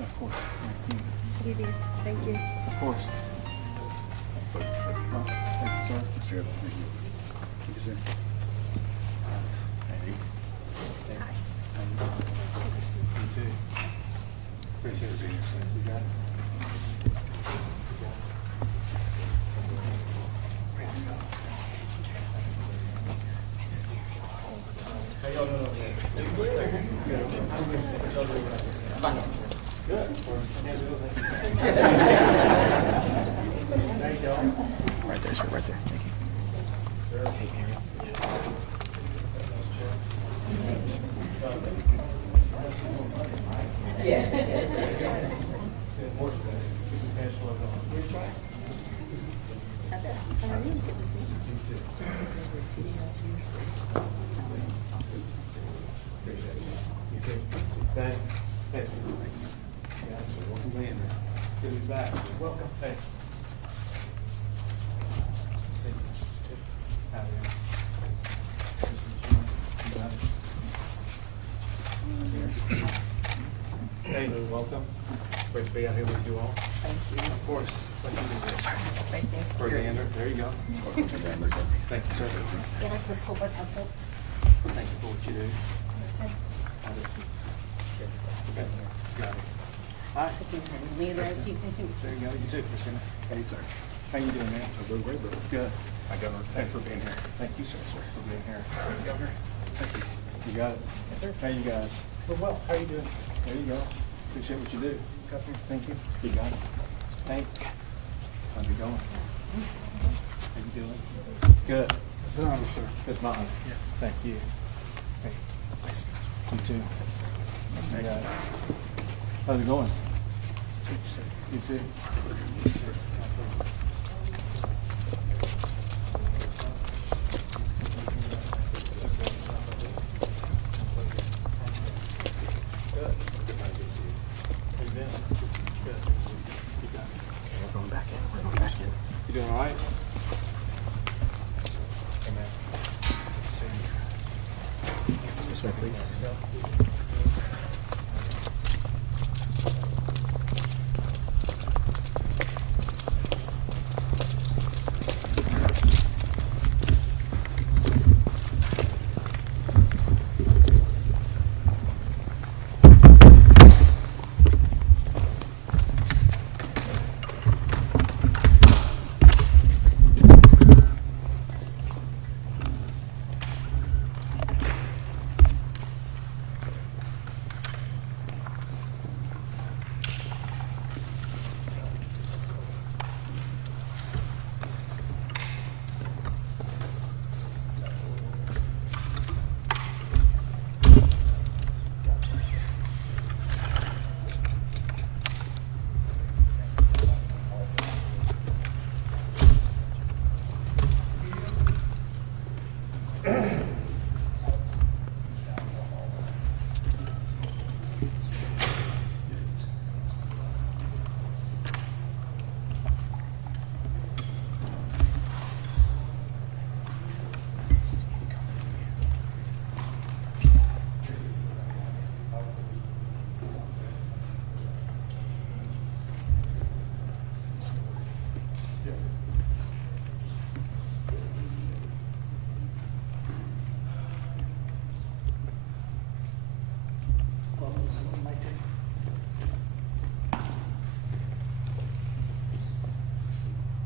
Of course. Thank you. You do. Thank you. Of course. Well, thank you, sir. Sure. Thank you. Thank you, sir. Hey. Hi. How you doing? Good to see you. You too. Appreciate it being here, sir. You got it. Right there, sir. Right there. Thank you. Hey, Mary. How are you? Good to see you. You too. Thanks. Thank you. Yeah, so welcome in. Good to be back. Welcome. Hey. See you. How are you? Hey, welcome. Great to be out here with you all. Thank you. Of course. Thank you. Safety and For security. Gander. There you go. Thank you, sir. Yes, let's hope our president. Thank you for what you do. Yes, sir. Okay. Got it. Hi. Christina, Leah, there's Steve. Nice to meet There you go. You too, Christina. Hey, sir. How you doing, man? I'm doing great, brother. Good. Hi, Governor. Thanks for being here. Thank you, sir, for being here. Governor. Thank you. You got it. Yes, sir. How you guys? We're well. How you doing? There you go. Appreciate what you do. Governor, thank you. You got it. Hank, how's it going? How you doing? Good. It's an honor, sir. It's my honor. Yeah. Thank you. Hey. You too. You got it. How's it going? You too. You too. You doing all right? Amen. This way, please.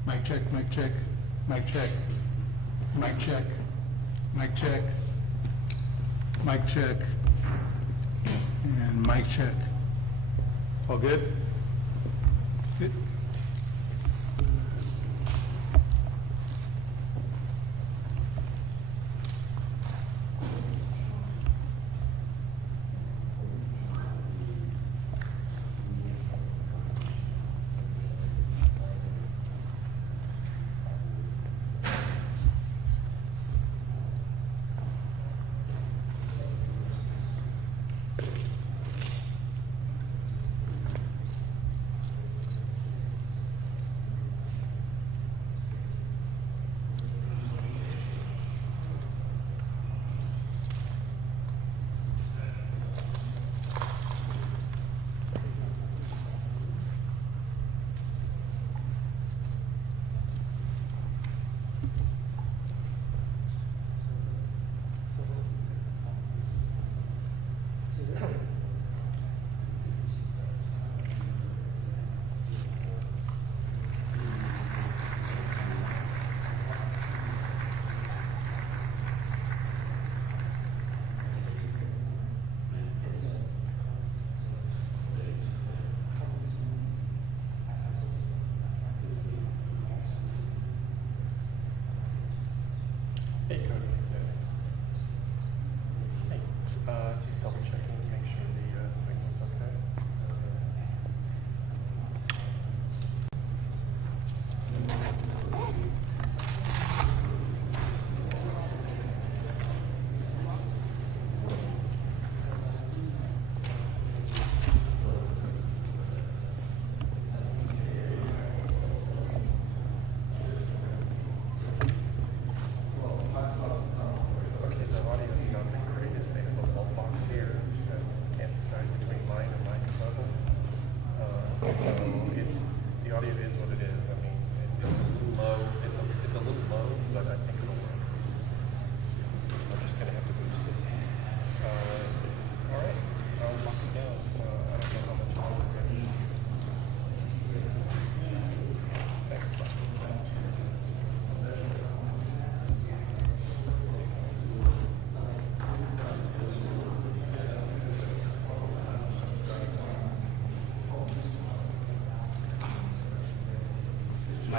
Mic check, mic check, mic check, mic check, mic check, mic check, and mic check. All good? Good.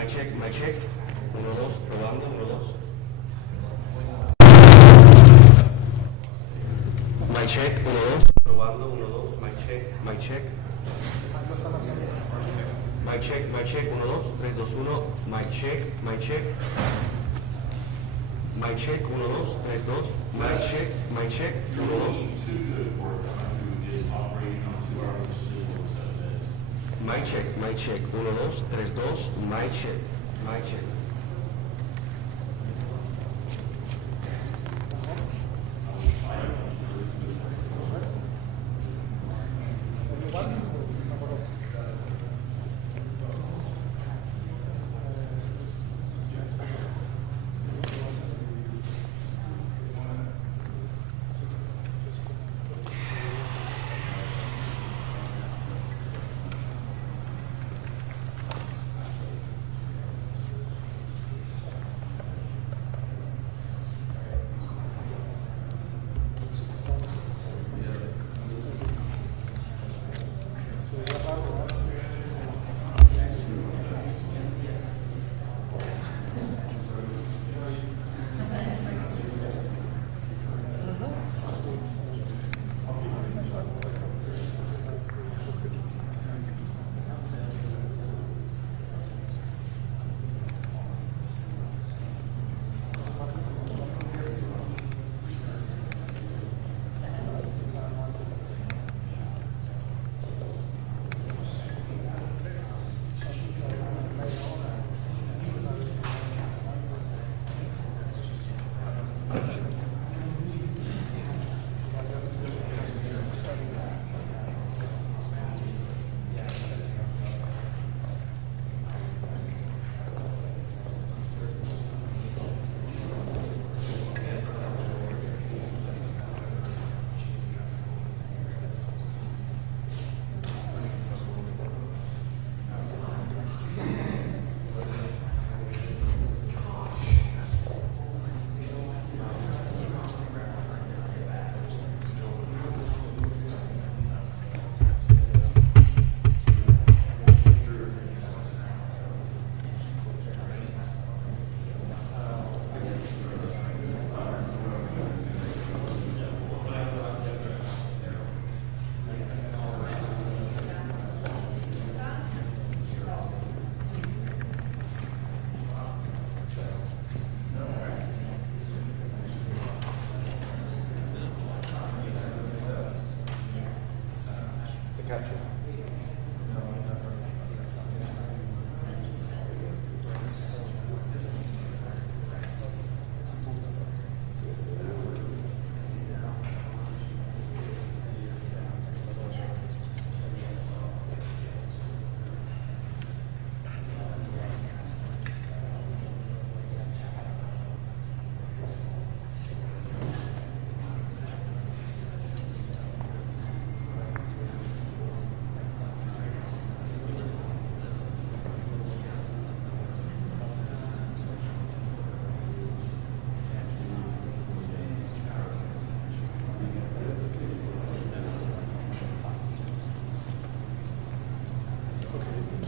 check, my check. 1, 2, probando, 1, 2. My check, 1, 2. Probando, 1, 2. My check, my check. My check, 1, 2. 3, 2, 1. My check, my check. My check, 1, 2. 3, 2. My check, 1, 2. My check, 1, 2, 3, 2. My check, my check.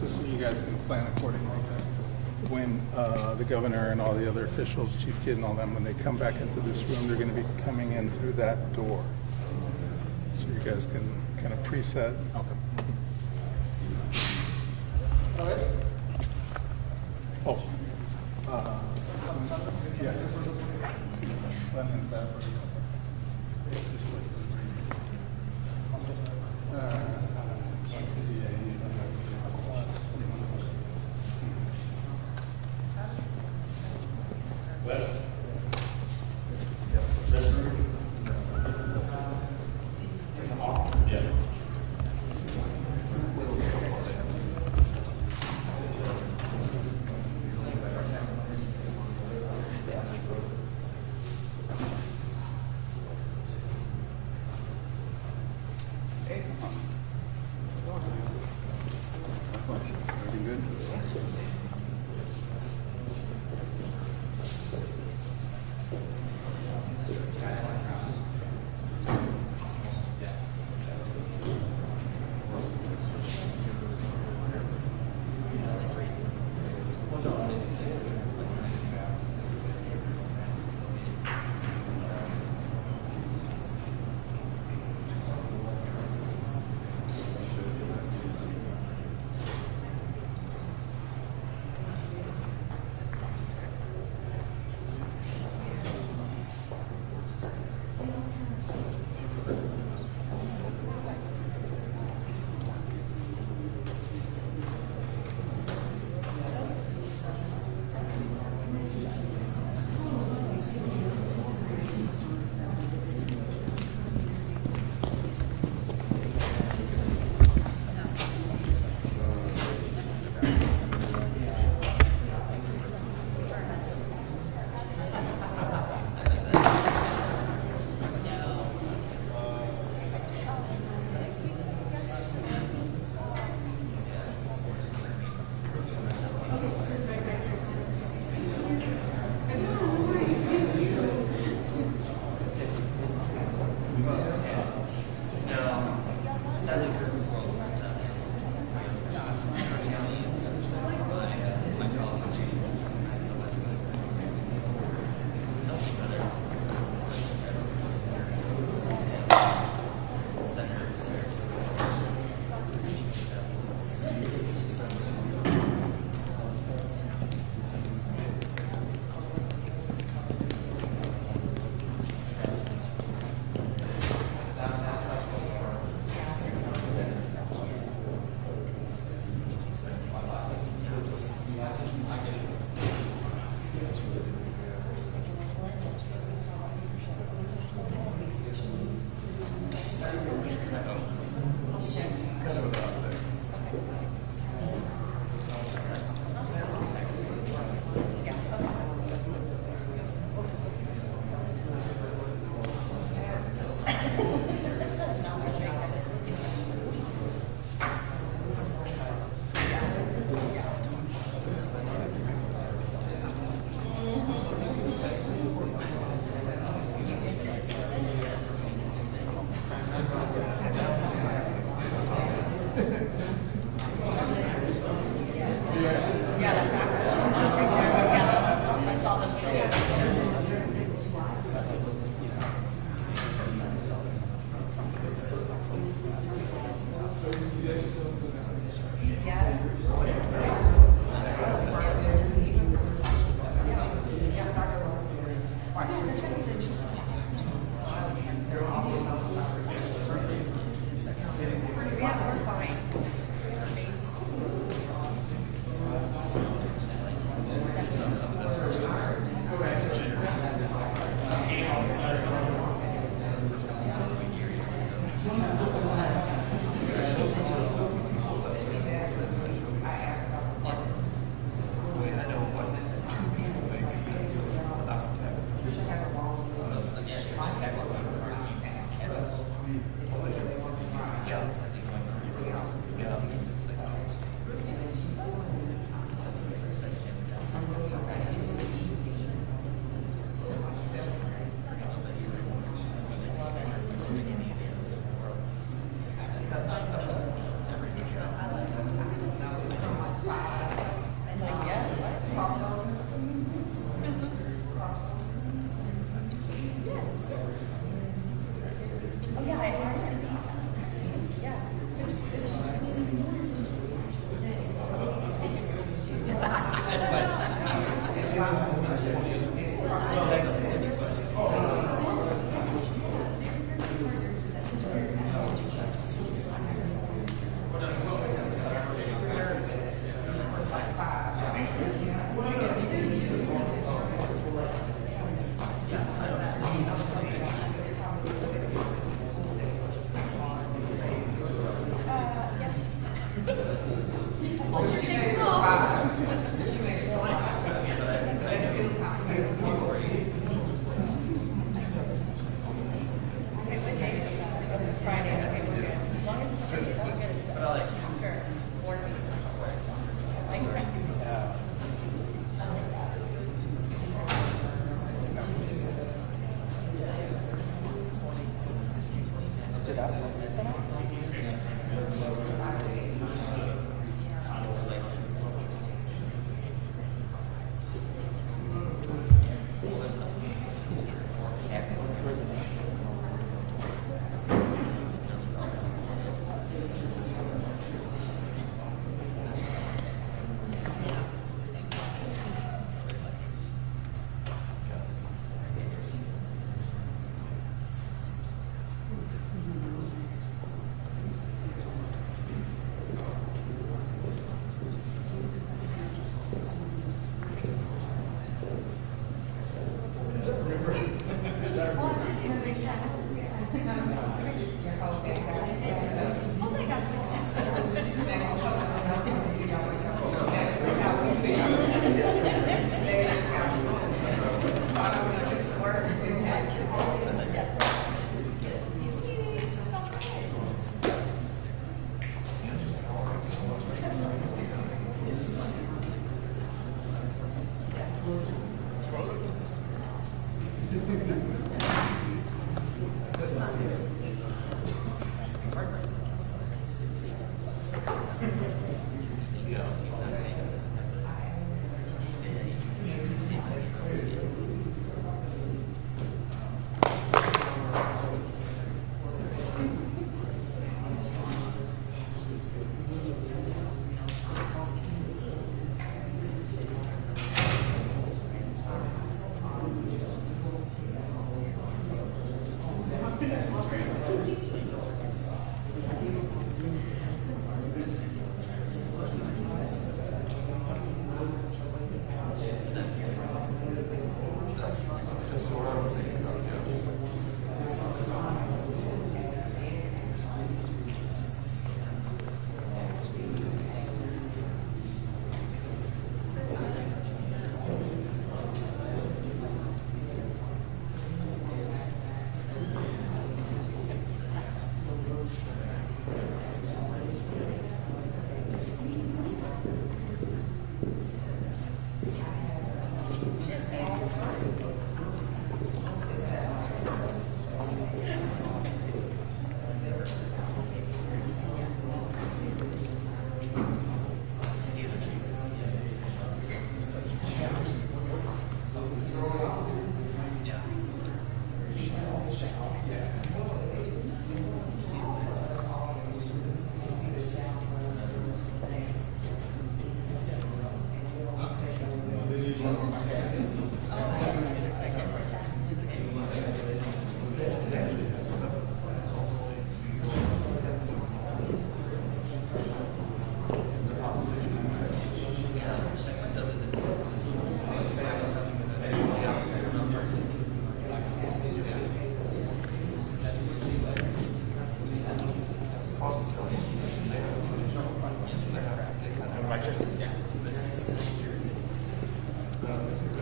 Just so you guys can plan accordingly. When the governor and all the other officials, Chief Kidd and all them, when they come back into this room, they're going to be coming in through that door. So you guys can kind of preset. Okay. Oh. Yeah.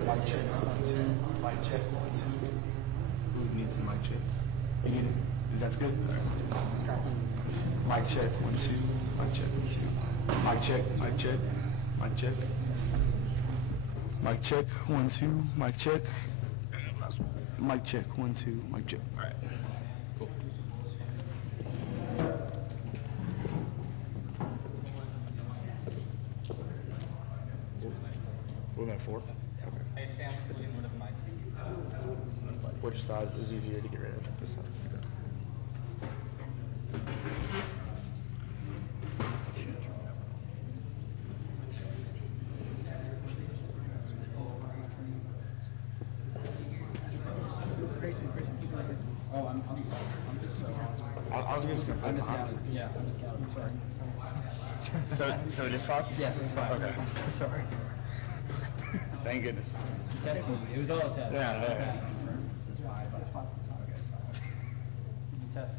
Mic check, 1, 2. Mic check, 1, 2. Who needs the mic check? You need it. That's good? Mic check, 1, 2. Mic check, 1, 2. Mic check, mic check, mic check. Mic check, 1, 2. Mic check. Mic check, 1, 2. Mic check. All right. Cool. We're going 4? Okay. Which side is easier to get rid of? This side. Oh, I'm I was just going to. I miscounted. Yeah, I miscounted. Sorry. So it is 5? Yes, it's 5. Okay. I'm so sorry. Thank goodness. Testing you. It was all a test. Yeah, yeah. This is 5. That's 5. Okay. Test.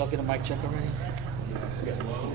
y'all get a mic check already? Okay.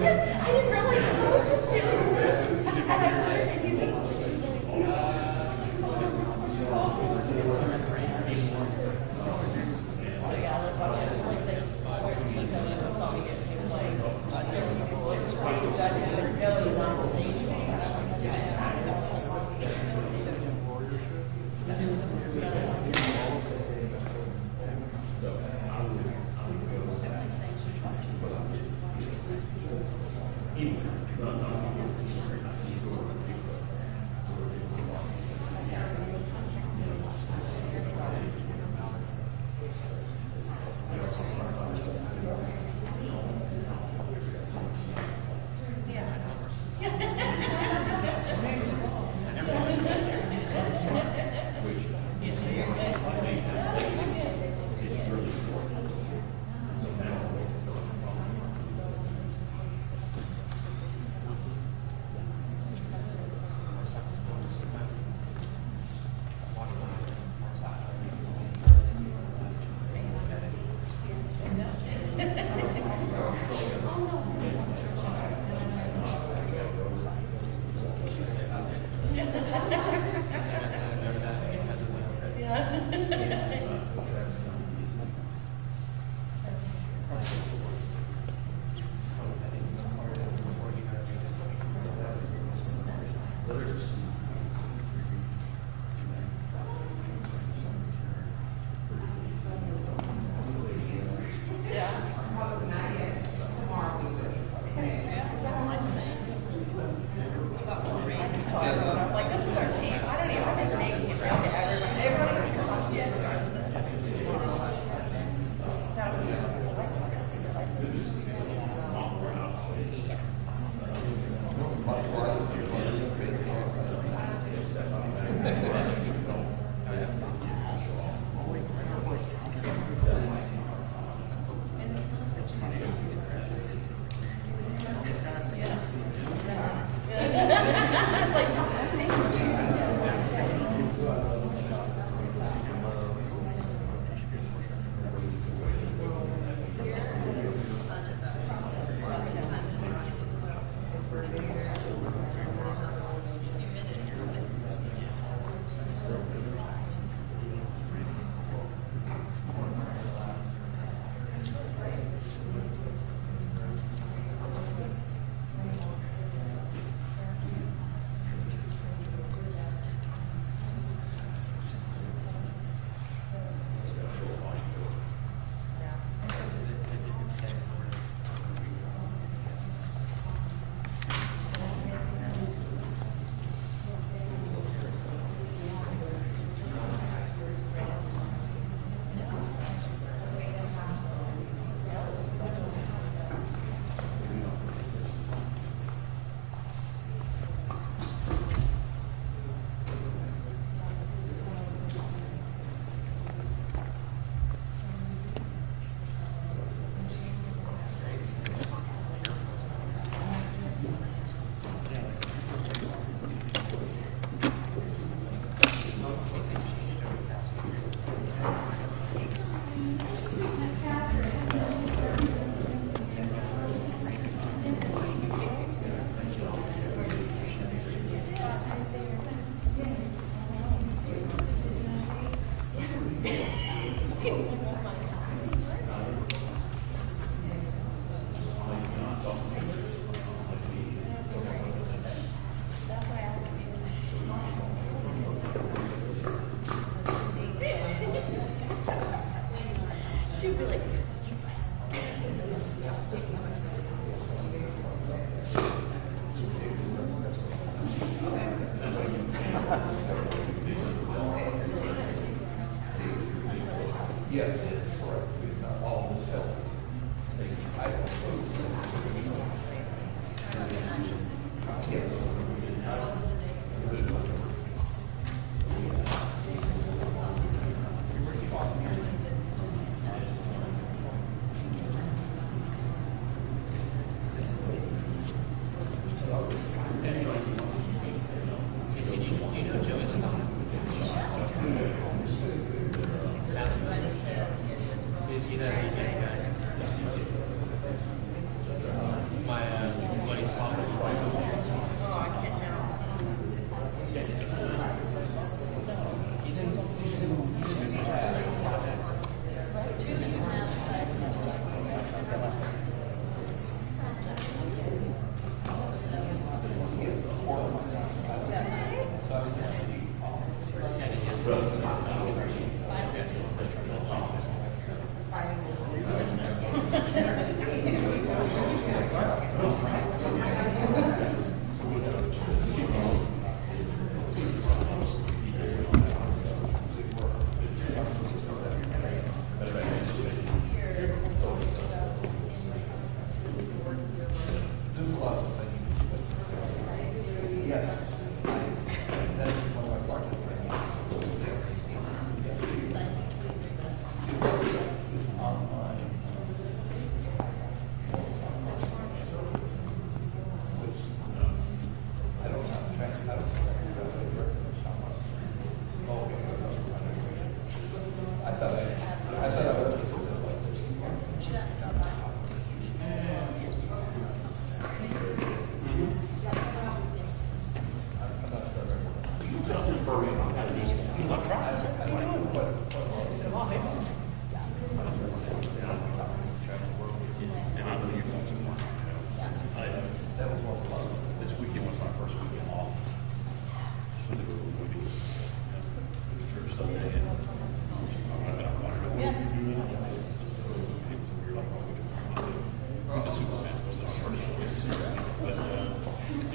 didn't realize I was just doing this. And you just. Easy.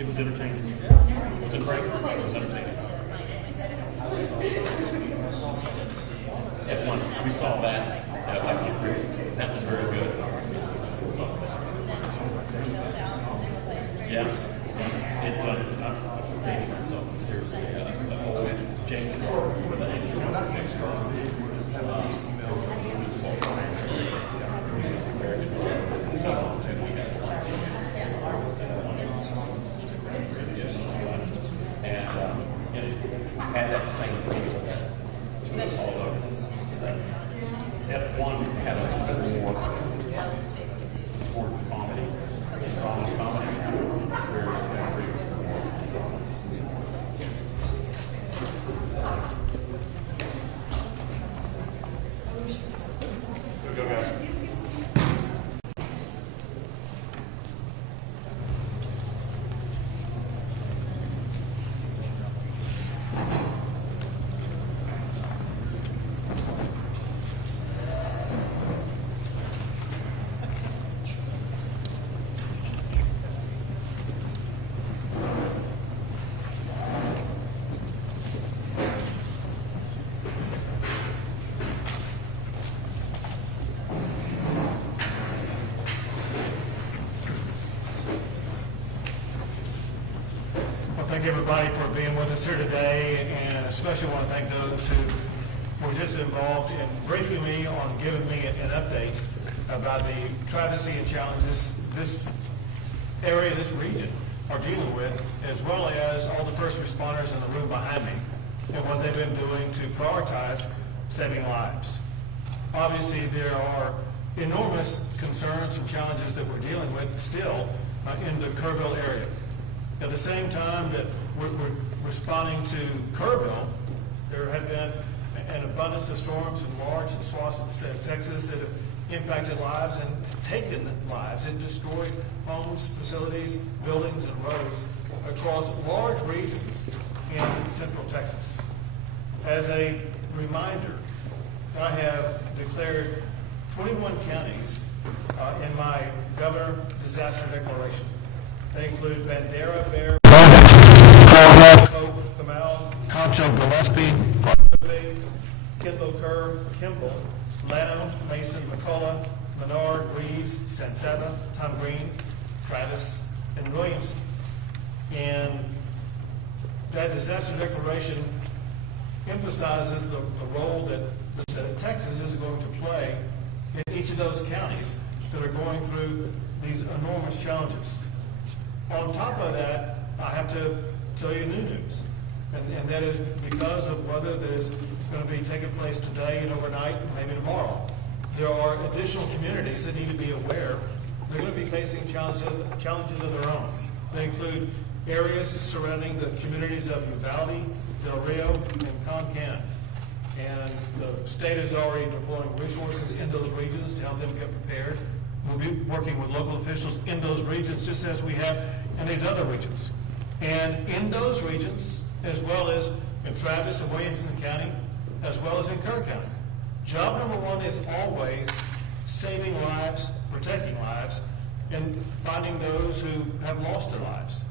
It was entertaining. It was a break. It was entertaining. At one, we saw that. That was very good. Yeah. It so there's the whole James with the James and it had that same thing. Although F1 had a more sports comedy, drama comedy, whereas go guys. Thank everybody for being with us here today, and especially want to thank those who were just involved in briefing me on giving me an update about the travesty and challenges this area, this region are dealing with, as well as all the first responders in the room behind me and what they've been doing to prioritize saving lives. Obviously, there are enormous concerns and challenges that we're dealing with still in the Kerrville area. At the same time that we're responding to Kerrville, there have been an abundance of storms in large swaths of the state of Texas that have impacted lives and taken lives and destroyed homes, facilities, buildings, and roads across large regions in central Texas. As a reminder, I have declared 21 counties in my Governor Disaster Declaration. They include Bandera, Bear, Hope, Comal, Concho, Gillespie, Kidlow, Kerr, Kimball, Llano, Mason, McCullough, Menard, Reeves, Sansetta, Tom Green, Travis, and Williams. And that disaster declaration emphasizes the role that the state of Texas is going to play in each of those counties that are going through these enormous challenges. On top of that, I have to tell you new news, and that is because of weather that is going to be taking place today and overnight, maybe tomorrow. There are additional communities that need to be aware they're going to be facing challenges of their own. They include areas surrounding the communities of Uvalde, Del Rio, and Concan. And the state is already deploying resources in those regions to help them get prepared. We'll be working with local officials in those regions, just as we have in these other regions. And in those regions, as well as in Travis and Williamson County, as well as in Kerr County, job number one is always saving lives, protecting lives, and finding those who have lost their lives.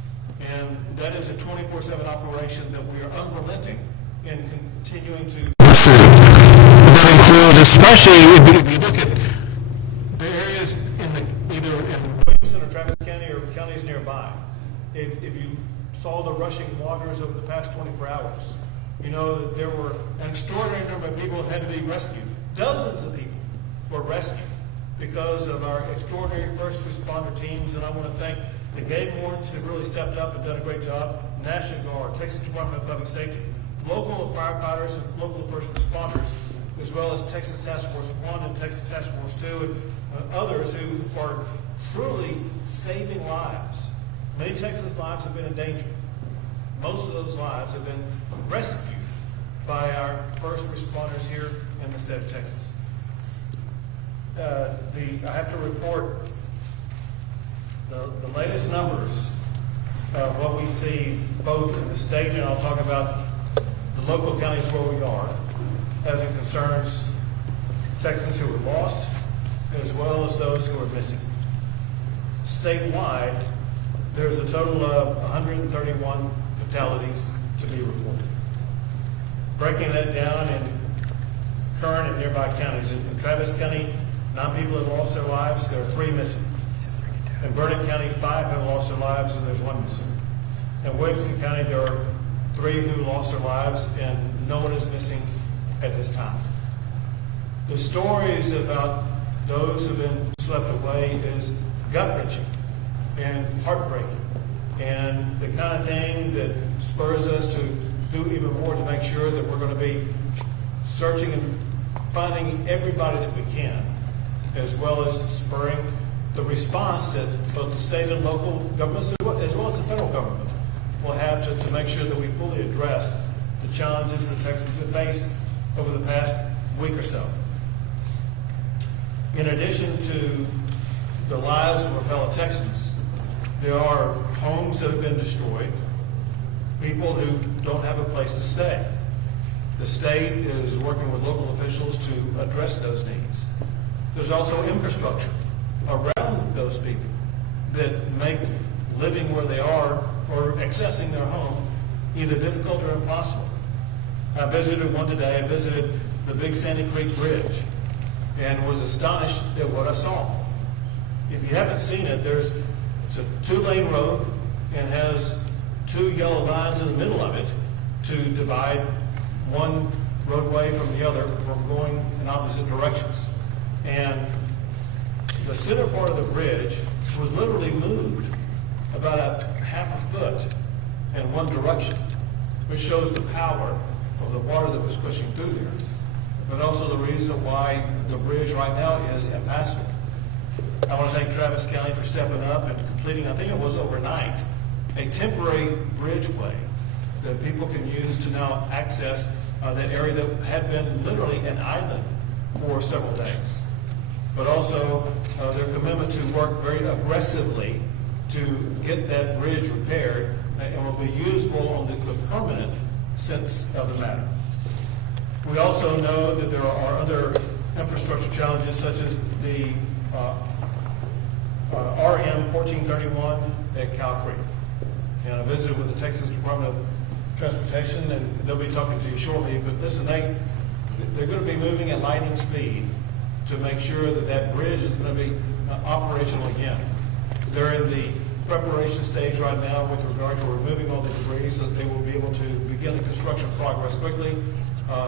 And that is a 24/7 operation that we are unrelenting in continuing to that includes, especially if you look at the areas either in Williamson or Travis County or counties nearby. If you saw the rushing waters over the past 24 hours, you know that there were an extraordinary number of people that had to be rescued. Dozens of people were rescued because of our extraordinary first responder teams, and I want to thank the game wardens who really stepped up and done a great job, National Guard, Texas Department of Public Safety, local firefighters and local first responders, as well as Texas Task Force 1 and Texas Task Force 2 and others who are truly saving lives. Many Texas lives have been in danger. Most of those lives have been rescued by our first responders here in the state of Texas. I have to report the latest numbers of what we see both in the state, and I'll talk about the local counties where we are, as it concerns Texans who were lost, as well as those who are missing. Statewide, there's there's a total of 131 fatalities to be reported. Breaking that down in Kern and nearby counties. In Travis County, 9 people have lost their lives. There are 3 missing. In Burnett County, 5 have lost their lives, and there's 1 missing. In Williamson County, there are 3 who lost their lives, and no one is missing at this time. The stories about those who've been swept away is gut-wrenching and heartbreaking, and the kind of thing that spurs us to do even more to make sure that we're going to be searching and finding everybody that we can, as well as spurring the response that both the state and local governments, as well as the federal government, will have to make sure that we fully address the challenges that Texans have faced over the past week or so. In addition to the lives of our fellow Texans, there are homes that have been destroyed, people who don't have a place to stay. The state is working with local officials to address those needs. There's also infrastructure around those people that make living where they are or accessing their home either difficult or impossible. I visited one today. I visited the Big Sandy Creek Bridge and was astonished at what I saw. If you haven't seen it, it's a 2-lane road and has 2 yellow lines in the middle of it to divide one roadway from the other from going in opposite directions. And the center part of the bridge was literally moved about a half a foot in one direction, which shows the power of the water that was pushing through there, but also the reason why the bridge right now is impassable. I want to thank Travis County for stepping up and completing, I think it was overnight, a temporary bridgeway that people can use to now access that area that had been literally an island for several days. But also their commitment to work very aggressively to get that bridge repaired and will be usable on the permanent sense of the matter. We also know that there are other infrastructure challenges such as the RM 1431 at Cow Creek. And I visited with the Texas Department of Transportation, and they'll be talking to you shortly. But listen, they're going to be moving at lightning speed to make sure that that bridge is going to be operational again. They're in the preparation stage right now with regard to removing all the debris so that they will be able to begin the construction progress quickly.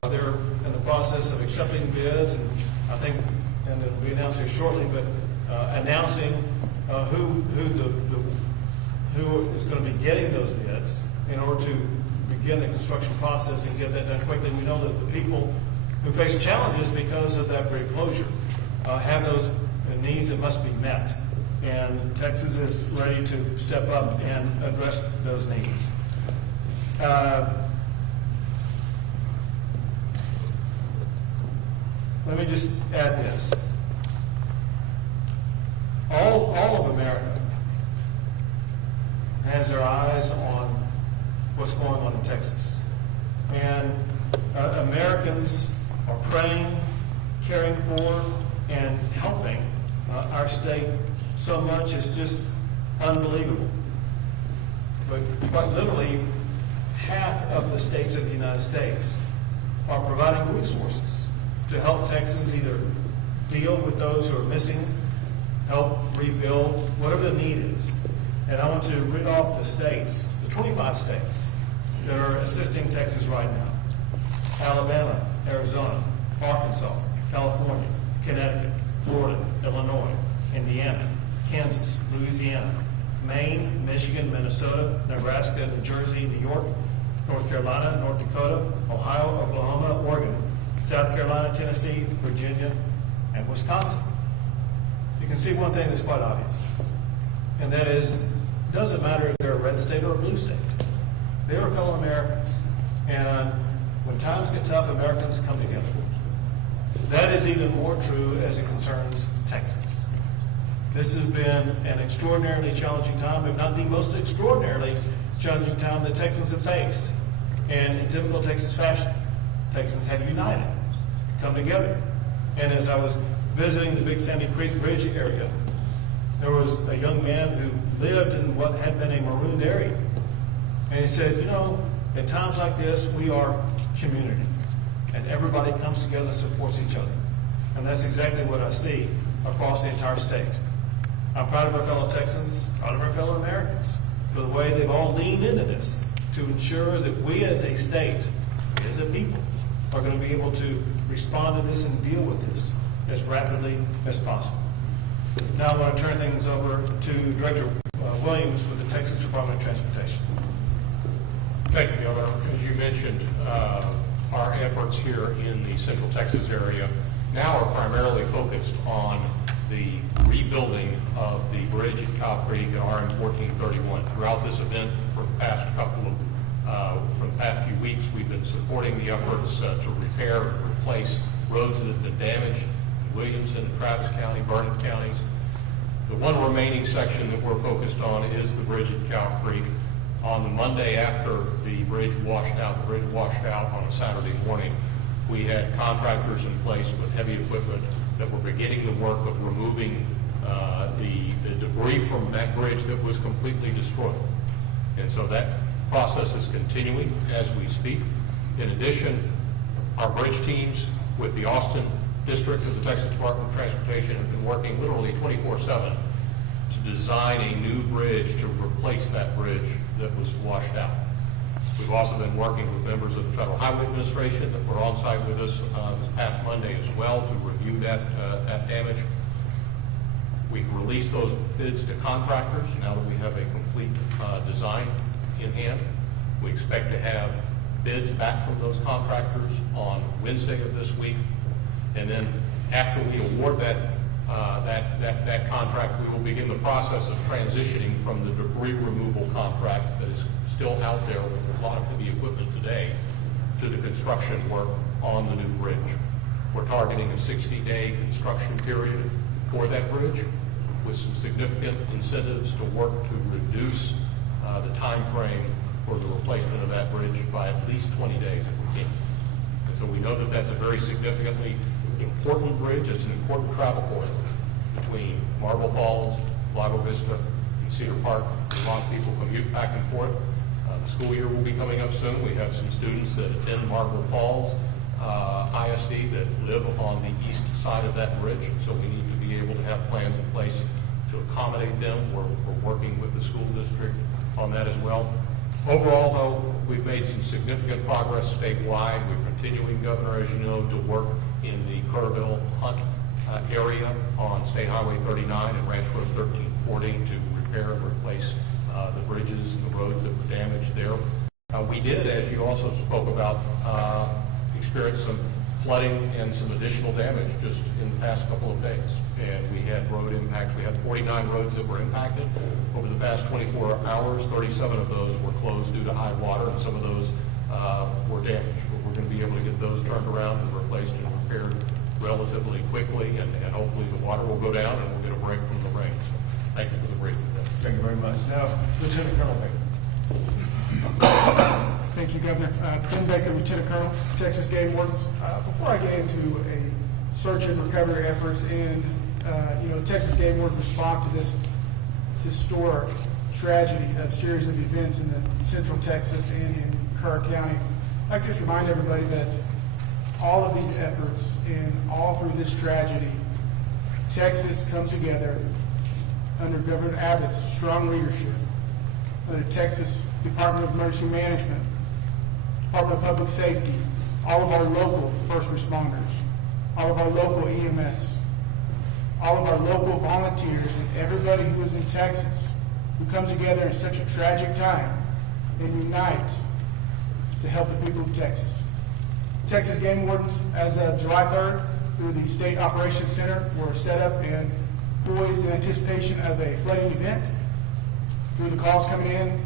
They're in the process of accepting bids, and I think, and it'll be announced here shortly, but announcing who is going to be getting those bids in order to begin the construction process and get that done quickly. We know that the people who face challenges because of that bridge closure have those needs that must be met. And Texas is ready to step up and address those needs. Let me just add this. All of America has their eyes on what's going on in Texas. And Americans are praying, caring for, and helping our state so much. It's just unbelievable. But quite literally, half of the states of the United States are providing resources to help Texans either deal with those who are missing, help rebuild, whatever the need is. And I want to read off the states, the 25 states that are assisting Texas right now: Alabama, Arizona, Arkansas, California, Connecticut, Florida, Illinois, Indiana, Kansas, Louisiana, Maine, Michigan, Minnesota, Nebraska, New Jersey, New York, North Carolina, North Dakota, Ohio, Oklahoma, Oregon, South Carolina, Tennessee, Virginia, and Wisconsin. You can see one thing that's quite obvious, and that is, it doesn't matter if they're a red state or a blue state. They are fellow Americans, and when times get tough, Americans come together. That is even more true as it concerns Texas. This has been an extraordinarily challenging time, if not the most extraordinarily challenging time that Texans have faced. And in typical Texas fashion, Texans have united, come together. And as I was visiting the Big Sandy Creek Bridge area, there was a young man who lived in what had been a marooned area. And he said, you know, at times like this, we are community. And everybody comes together and supports each other. And that's exactly what I see across the entire state. I'm proud of our fellow Texans, proud of our fellow Americans, for the way they've all leaned into this to ensure that we as a state, we as a people, are going to be able to respond to this and deal with this as rapidly as possible. Now I want to turn things over to Director Williams with the Texas Department of Transportation. Thank you, Governor. As you mentioned, our efforts here in the Central Texas area now are primarily focused on the rebuilding of the bridge at Cow Creek at RM 1431. Throughout this event, for the past few weeks, we've been supporting the efforts to repair and replace roads that have been damaged in Williamson and Travis County, Vernon counties. The one remaining section that we're focused on is the bridge at Cow Creek. On the Monday after the bridge washed out on a Saturday morning, we had contractors in place with heavy equipment that were beginning the work of removing the debris from that bridge that was completely destroyed. And so that process is continuing as we speak. In addition, our bridge teams with the Austin District of the Texas Department of Transportation have been working literally 24/7 to design a new bridge to replace that bridge that was washed out. We've also been working with members of the Federal Highway Administration that were on site with us this past Monday as well to review that damage. We've released those bids to contractors now that we have a complete design in hand. We expect to have bids back from those contractors on Wednesday of this week. And then after we award that contract, we will begin the process of transitioning from the debris removal contract that is still out there with a lot of heavy equipment today to the construction work on the new bridge. We're targeting a 60-day construction period for that bridge with some significant incentives to work to reduce the time frame for the replacement of that bridge by at least 20 days if we can. And so we know that that's a very significantly important bridge. It's an important travel corridor between Marble Falls, Lago Vista, and Cedar Park. A lot of people commute back and forth. The school year will be coming up soon. We have some students that attend Marble Falls ISD that live on the east side of that bridge. So we need to be able to have plans in place to accommodate them. We're working with the school district on that as well. Overall, though, we've made some significant progress statewide. We're continuing, Governor, as you know, to work in the Kerrville Hunt area on State Highway 39 and Ranch Road 1340 to repair and replace the bridges and the roads that were damaged there. We did, as you also spoke about, experience some flooding and some additional damage just in the past couple of days. And we had road impacts. We had 49 roads that were impacted. Over the past 24 hours, 37 of those were closed due to high water, and some of those were damaged. But we're going to be able to get those turned around and replaced and repaired relatively quickly, and hopefully the water will go down and we'll get a break from the rain. So thank you for the briefing. Thank you very much. Now, Lieutenant Colonel Baker. Thank you, Governor. Ben Baker, Lieutenant Colonel, Texas Game Wardens. Before I get into a search and recovery efforts and Texas Game Wardens respond to this historic tragedy of series of events in the Central Texas and in Kerr County, I'd like to just remind everybody that all of these efforts and all through this tragedy, Texas comes together under Governor Abbott's strong leadership, under Texas Department of Emergency Management, Department of Public Safety, all of our local first responders, all of our local EMS, all of our local volunteers, and everybody who is in Texas who comes together in such a tragic time and unites to help the people of Texas. Texas Game Wardens, as of July 3rd, through the State Operations Center, were set up and poised in anticipation of a flooding event. Through the calls coming in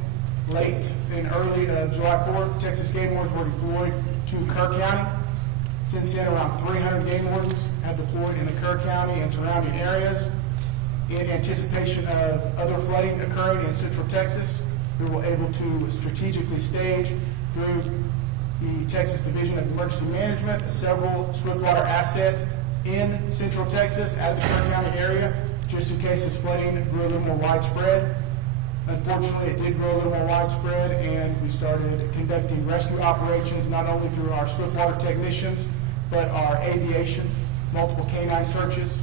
late and early July 4th, Texas Game Wardens were deployed to Kerr County. Since then, around 300 game wardens have deployed in the Kerr County and surrounding areas in anticipation of other flooding occurring in Central Texas. We were able to strategically stage through the Texas Division of Emergency Management several swiftwater assets in Central Texas out of the Kerr County area, just in case this flooding grew a little more widespread. Unfortunately, it did grow a little more widespread, and we started conducting rescue operations not only through our swiftwater technicians, but our aviation, multiple canine searches,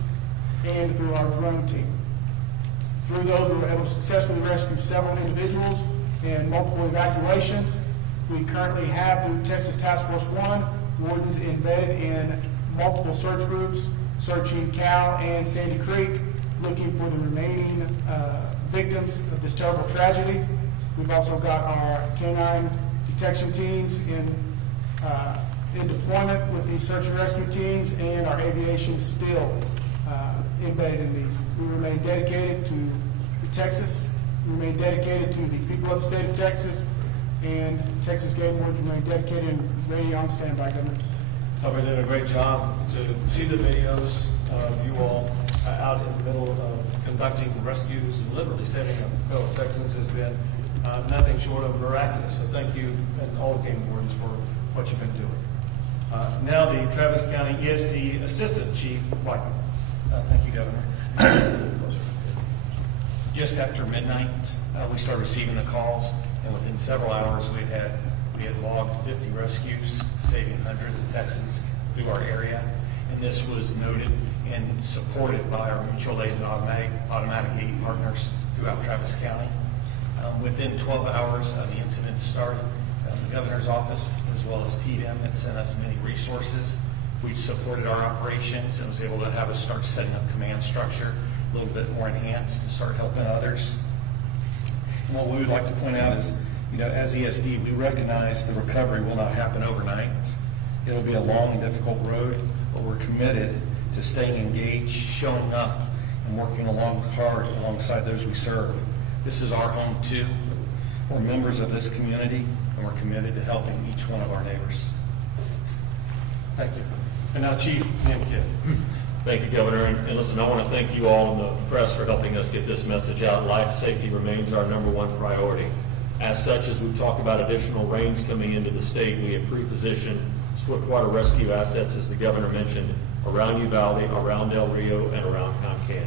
and through our drone team. Through those, we were able to successfully rescue several individuals and multiple evacuations. We currently have, through Texas Task Force 1, wardens embedded in multiple search groups, searching Cow and Sandy Creek, looking for the remaining victims of this terrible tragedy. We've also got our canine detection teams in deployment with these search and rescue teams, and our aviation still embedded in these. We remain dedicated to Texas. We remain dedicated to the people of the state of Texas, and Texas Game Wardens remain dedicated and ready on standby, Governor. You're doing a great job. To see the videos of you all out in the middle of conducting rescues and literally saving a fellow Texans has been nothing short of miraculous. So thank you and all game wardens for what you've been doing. Now the Travis County ESD Assistant Chief Whiteman. Thank you, Governor. Just after midnight, we started receiving the calls, and within several hours, we had logged 50 rescues, saving hundreds of Texans through our area. And this was noted and supported by our mutual aid and automatic aid partners throughout Travis County. Within 12 hours of the incident started, the governor's office, as well as TDM, had sent us many resources. We supported our operations and was able to have us start setting up command structure a little bit more enhanced to start helping others. And what we would like to point out is, as ESD, we recognize the recovery will not happen overnight. It'll be a long and difficult road, but we're committed to staying engaged, showing up, and working hard alongside those we serve. This is our home too. We're members of this community, and we're committed to helping each one of our neighbors. Thank you. And now Chief Kidd. Thank you, Governor. And listen, I want to thank you all in the press for helping us get this message out. Life safety remains our #1 priority. As such, as we've talked about additional rains coming into the state, we have pre-positioned swiftwater rescue assets, as the Governor mentioned, around Uvalde, around Del Rio, and around Concan.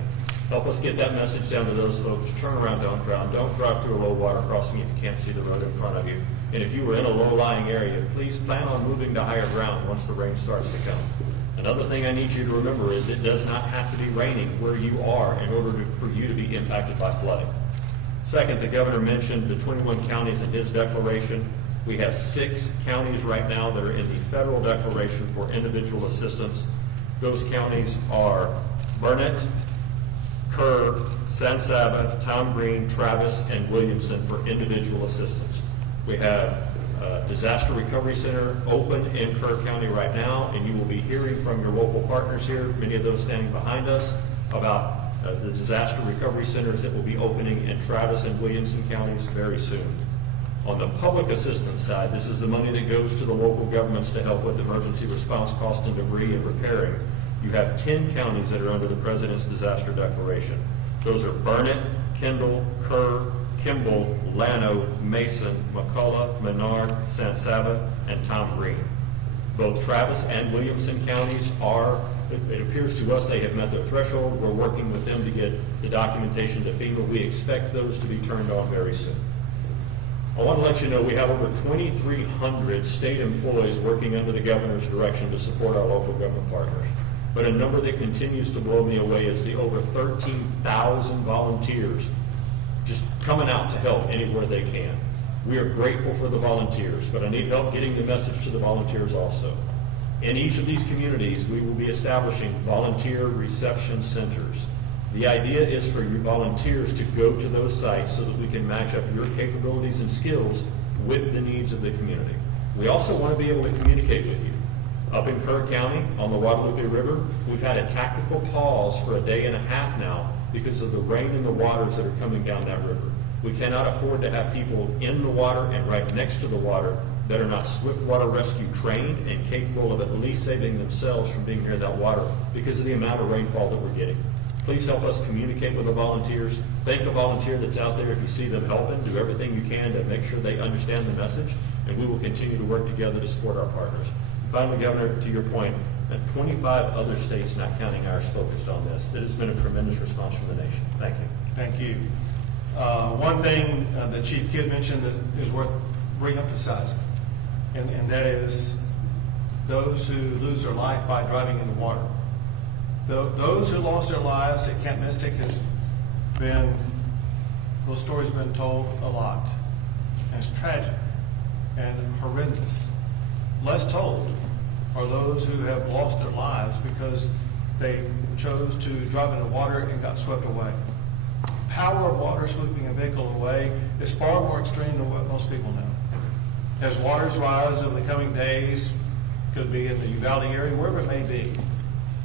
Help us get that message down to those folks. Turn around, don't drown. Don't drive through a low water crossing if you can't see the road in front of you. And if you were in a low-lying area, please plan on moving to higher ground once the rain starts to come. Another thing I need you to remember is it does not have to be raining where you are in order for you to be impacted by flooding. Second, the Governor mentioned the 21 counties in his declaration. We have 6 counties right now that are in the federal declaration for individual assistance. Those counties are Burnett, Kerr, San Saba, Tom Green, Travis, and Williamson for individual assistance. We have Disaster Recovery Center open in Kerr County right now, and you will be hearing from your local partners here, many of those standing behind us, about the disaster recovery centers that will be opening in Travis and Williamson counties very soon. On the public assistance side, this is the money that goes to the local governments to help with emergency response cost and debris and repairing. You have 10 counties that are under the President's disaster declaration. Those are Burnett, Kendall, Kerr, Kimball, Llano, Mason, McCullough, Menard, San Saba, and Tom Green. Both Travis and Williamson counties are, it appears to us they have met their threshold. We're working with them to get the documentation to FEMA. We expect those to be turned on very soon. I want to let you know we have over 2,300 state employees working under the Governor's direction to support our local government partners. But a number that continues to blow me away is the over 13,000 volunteers just coming out to help anywhere they can. We are grateful for the volunteers, but I need help getting the message to the volunteers also. In each of these communities, we will be establishing volunteer reception centers. The idea is for you volunteers to go to those sites so that we can match up your capabilities and skills with the needs of the community. We also want to be able to communicate with you. Up in Kerr County, on the Guadalupe River, we've had a tactical pause for a day and a half now because of the rain and the waters that are coming down that river. We cannot afford to have people in the water and right next to the water that are not swiftwater rescue trained and capable of at least saving themselves from being near that water because of the amount of rainfall that we're getting. Please help us communicate with the volunteers. Thank the volunteer that's out there if you see them helping. Do everything you can to make sure they understand the message, and we will continue to work together to support our partners. Finally, Governor, to your point, 25 other states, not counting ours, focused on this. It has been a tremendous response from the nation. Thank you. Thank you. One thing that Chief Kidd mentioned that is worth re-emphasizing, and that is those who lose their life by driving in the water. Those who lost their lives at Camp Mystic those stories have been told a lot. And it's tragic and horrendous. Less told are those who have lost their lives because they chose to drive in the water and got swept away. Power of water sweeping a vehicle away is far more extreme than what most people know. As waters rise over the coming days, could be in the Uvalde area, wherever it may be,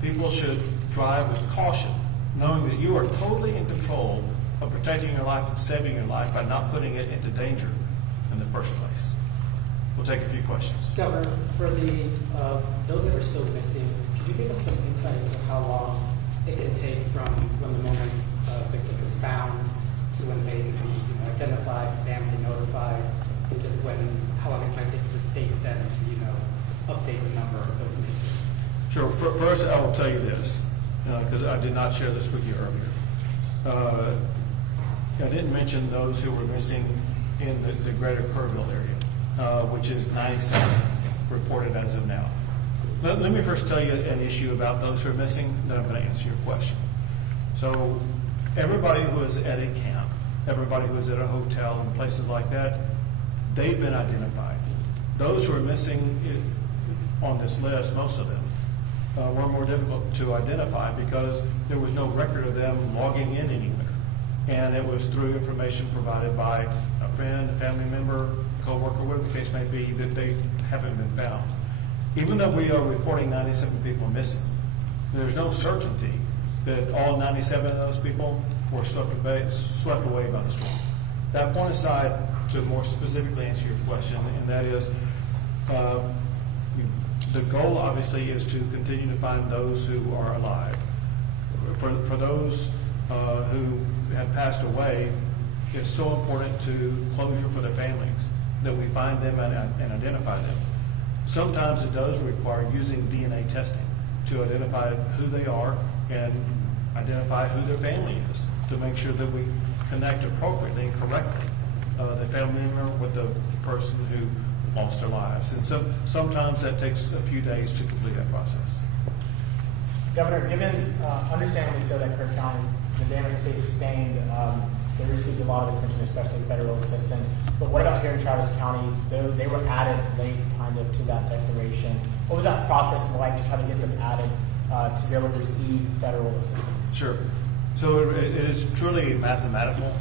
people should drive with caution, knowing that you are totally in control of protecting your life and saving your life by not putting it into danger in the first place. We'll take a few questions. Governor, for those that are still missing, could you give us some insight into how long it can take from when the moment a victim is found to when they become identified, family notified, to how long it might take for the state then to update the number of those missing? Sure. First, I will tell you this, because I did not share this with you earlier. I didn't mention those who were missing in the greater Kerrville area, which is 97 reported as of now. Let me first tell you an issue about those who are missing, then I'm going to answer your question. So everybody who is at a camp, everybody who is at a hotel and places like that, they've been identified. Those who are missing on this list, most of them, were more difficult to identify because there was no record of them logging in anywhere. And it was through information provided by a friend, a family member, co-worker, whatever the case may be, that they haven't been found. Even though we are reporting 97 people missing, there's no certainty that all 97 of those people were swept away by the storm. That point aside, to more specifically answer your question, and that is, the goal obviously is to continue to find those who are alive. For those who have passed away, it's so important to closure for their families that we find them and identify them. Sometimes it does require using DNA testing to identify who they are and identify who their family is to make sure that we connect appropriately and correctly the family member with the person who lost their lives. And so sometimes that takes a few days to complete that process. Governor, given understandably so that Kirk County, the damage they sustained, they received a lot of attention, especially federal assistance. But what about here in Travis County? They were added late kind of to that declaration. What was that process like to try to get them added to be able to receive federal assistance? Sure. So it is truly a mathematical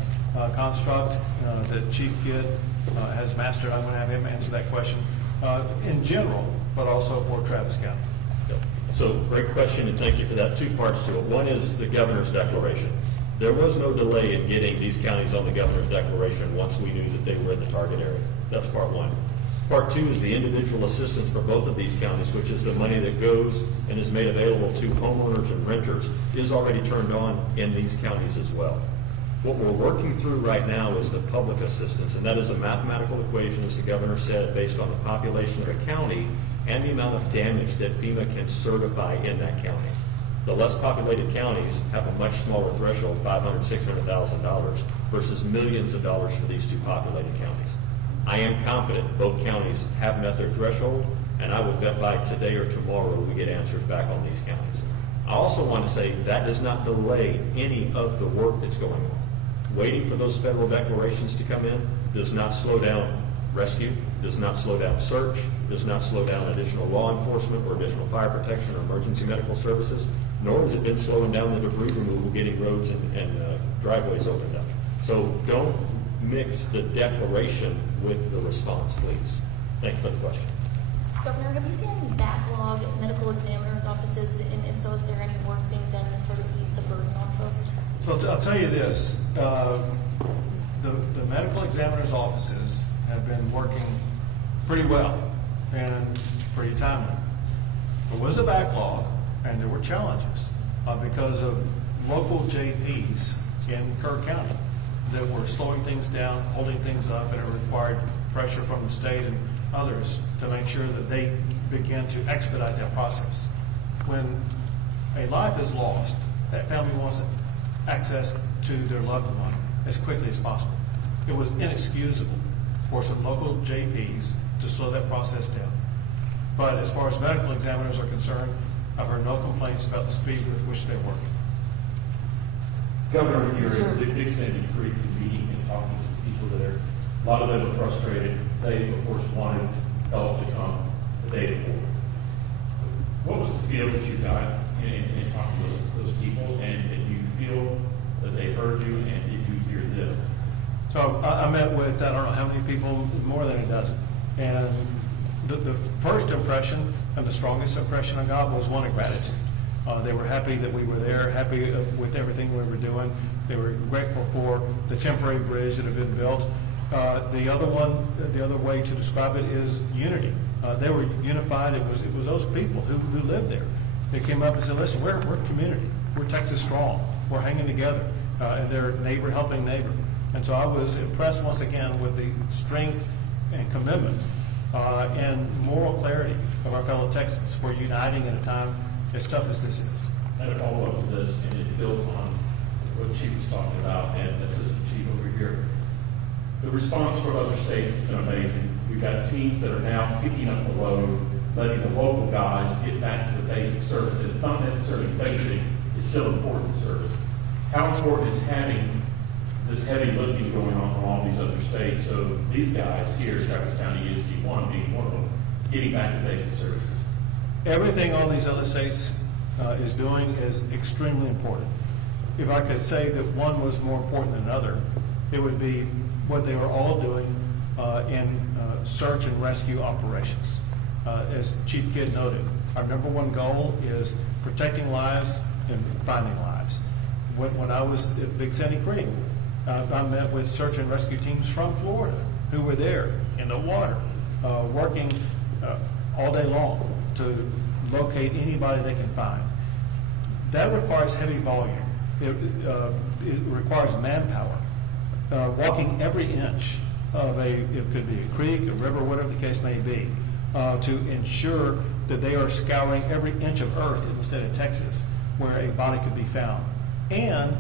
construct that Chief Kidd has mastered. I'm going to have him answer that question in general, but also for Travis County. So great question, and thank you for that. Two parts to it. One is the governor's declaration. There was no delay in getting these counties on the governor's declaration once we knew that they were in the target area. That's part one. Part two is the individual assistance for both of these counties, which is the money that goes and is made available to homeowners and renters, is already turned on in these counties as well. What we're working through right now is the public assistance, and that is a mathematical equation, as the governor said, based on the population of a county and the amount of damage that FEMA can certify in that county. The less populated counties have a much smaller threshold, $500,000, $600,000, versus millions of dollars for these two populated counties. I am confident both counties have met their threshold, and I would bet by today or tomorrow we get answers back on these counties. I also want to say that does not delay any of the work that's going on. Waiting for those federal declarations to come in does not slow down rescue, does not slow down search, does not slow down additional law enforcement or additional fire protection or emergency medical services, nor has it been slowing down the debris removal, getting roads and driveways opened up. So don't mix the declaration with the response, please. Thank you for the question. Governor, have you seen any backlog at medical examiners' offices? And if so, is there any work being done to sort of ease the burden on folks? So I'll tell you this, the medical examiners' offices have been working pretty well and pretty timely. There was a backlog and there were challenges because of local JPs in Kerr County that were slowing things down, holding things up, and it required pressure from the state and others to make sure that they began to expedite that process. When a life is lost, that family wants access to their loved one as quickly as possible. It was inexcusable for some local JPs to slow that process down. But as far as medical examiners are concerned, I've heard no complaints about the speed with which they're working. Governor, you're in the Big Sandy Creek meeting and talking to people that are, a lot of them are frustrated. They, of course, wanted help to come the day before. What was the feel that you got in talking to those people, and did you feel that they heard you, and did you hear them? So I met with, I don't know how many people, more than a dozen. And the first impression and the strongest impression I got was one of gratitude. They were happy that we were there, happy with everything we were doing. They were grateful for the temporary bridge that had been built. The other way to describe it is unity. They were unified. It was those people who lived there. They came up and said, listen, we're a community. We're Texas strong. We're hanging together. And they're neighbor helping neighbor. And so I was impressed once again with the strength and commitment and moral clarity of our fellow Texans for uniting at a time as tough as this is. And to follow up with this, and it builds on what Chief was talking about, and Assistant Chief over here. The response from other states has been amazing. We've got teams that are now picking up the load, letting the local guys get back to the basic service. And it's not necessarily basic, it's still important service. How important is having this heavy lifting going on from all these other states? So these guys here, Travis County ESD 1 being one of them, getting back to basic services. Everything all these other states is doing is extremely important. If I could say that one was more important than another, it would be what they are all doing in search and rescue operations. As Chief Kidd noted, our number one goal is protecting lives and finding lives. When I was at Big Sandy Creek, I met with search and rescue teams from Florida who were there in the water, working all day long to locate anybody they can find. That requires heavy volume. It requires manpower, walking every inch of it could be a creek, a river, whatever the case may be, to ensure that they are scouring every inch of earth in the state of Texas where a body could be found. And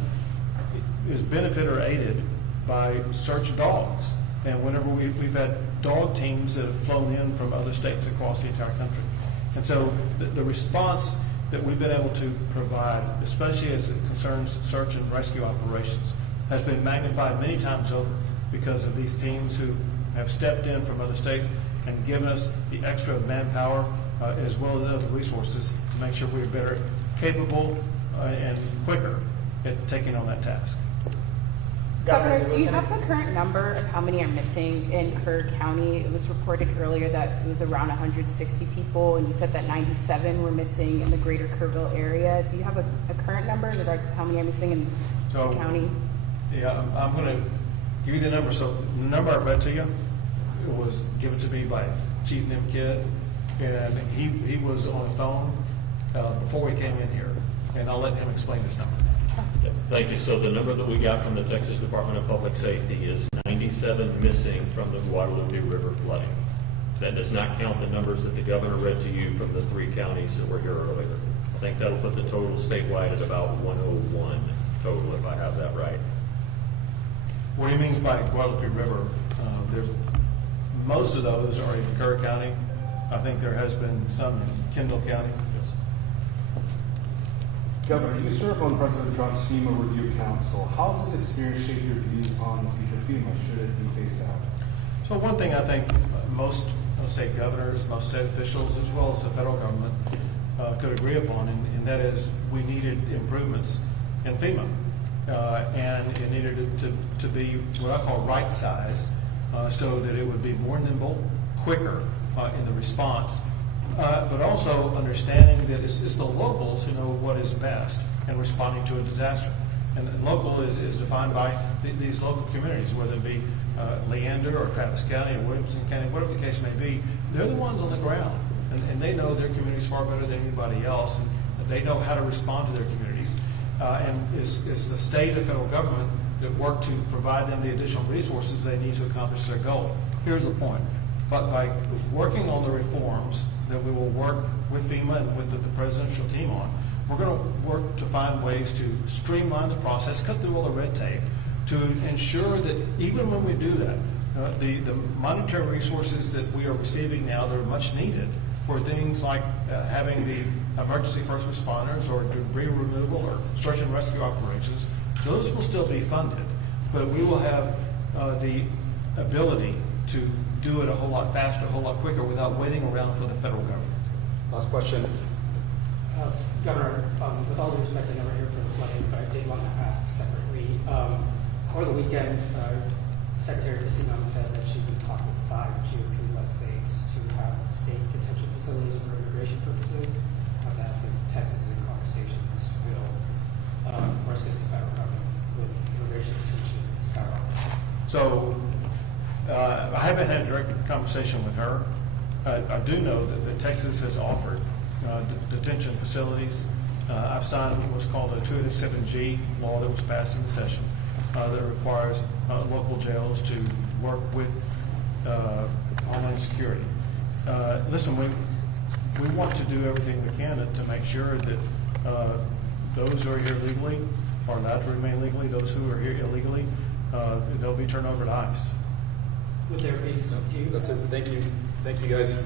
is benefited or aided by search dogs. And whenever we've had dog teams that have flown in from other states across the entire country. And so the response that we've been able to provide, especially as it concerns search and rescue operations, has been magnified many times over because of these teams who have stepped in from other states and given us the extra manpower as well as other resources to make sure we're better capable and quicker at taking on that task. Governor, do you have the current number of how many are missing in Kerr County? It was reported earlier that it was around 160 people, and you said that 97 were missing in the greater Kerrville area. Do you have a current number in regards to how many are missing in the county? Yeah, I'm going to give you the number. So the number I read to you was given to me by Chief Nim Kidd, and he was on the phone before we came in here, and I'll let him explain this number. Thank you. So the number that we got from the Texas Department of Public Safety is 97 missing from the Guadalupe River flooding. That does not count the numbers that the governor read to you from the 3 counties that were here earlier. I think that'll put the total statewide at about 101 total, if I have that right. What he means by Guadalupe River, most of those are in Kerr County. I think there has been some in Kendall County. Yes. Governor, you serve on President Trump's FEMA Review Council. How has this experience shaped your views on future FEMA should it be phased out? So one thing I think most, let's say governors, most state officials, as well as the federal government could agree upon, and that is we needed improvements in FEMA. And it needed to be what I call right-sized so that it would be more nimble, quicker in the response, but also understanding that it's the locals who know what is best in responding to a disaster. And local is defined by these local communities, whether it be Leander or Travis County or Williamson County, whatever the case may be. They're the ones on the ground, and they know their communities far better than anybody else, and they know how to respond to their communities. And it's the state and federal government that work to provide them the additional resources they need to accomplish their goal. Here's the point. But by working on the reforms that we will work with FEMA and with the presidential team on, we're going to work to find ways to streamline the process, cut through all the red tape, to ensure that even when we do that, the monetary resources that we are receiving now, that are much needed for things like having the emergency first responders or debris removal or search and rescue operations, those will still be funded, but we will have the ability to do it a whole lot faster, a whole lot quicker without waiting around for the federal government. Last question. Governor, with all due respect, I never hear from the flooding, but I did want to ask separately. Over the weekend, Secretary Bethesda said that she's in talk with 5 GOP-led states to have state detention facilities for immigration purposes. I have to ask if Texas is in conversations will or assist the federal government with immigration detention skyrocket. So I haven't had a direct conversation with her. I do know that Texas has offered detention facilities. I've signed what's called a 287G law that was passed in the session that requires local jails to work with Homeland Security. Listen, we want to do everything we can to make sure that those who are here legally are allowed to remain legally. Those who are here illegally, they'll be turned over to ICE. Would there be some? That's it. Thank you. Thank you, guys.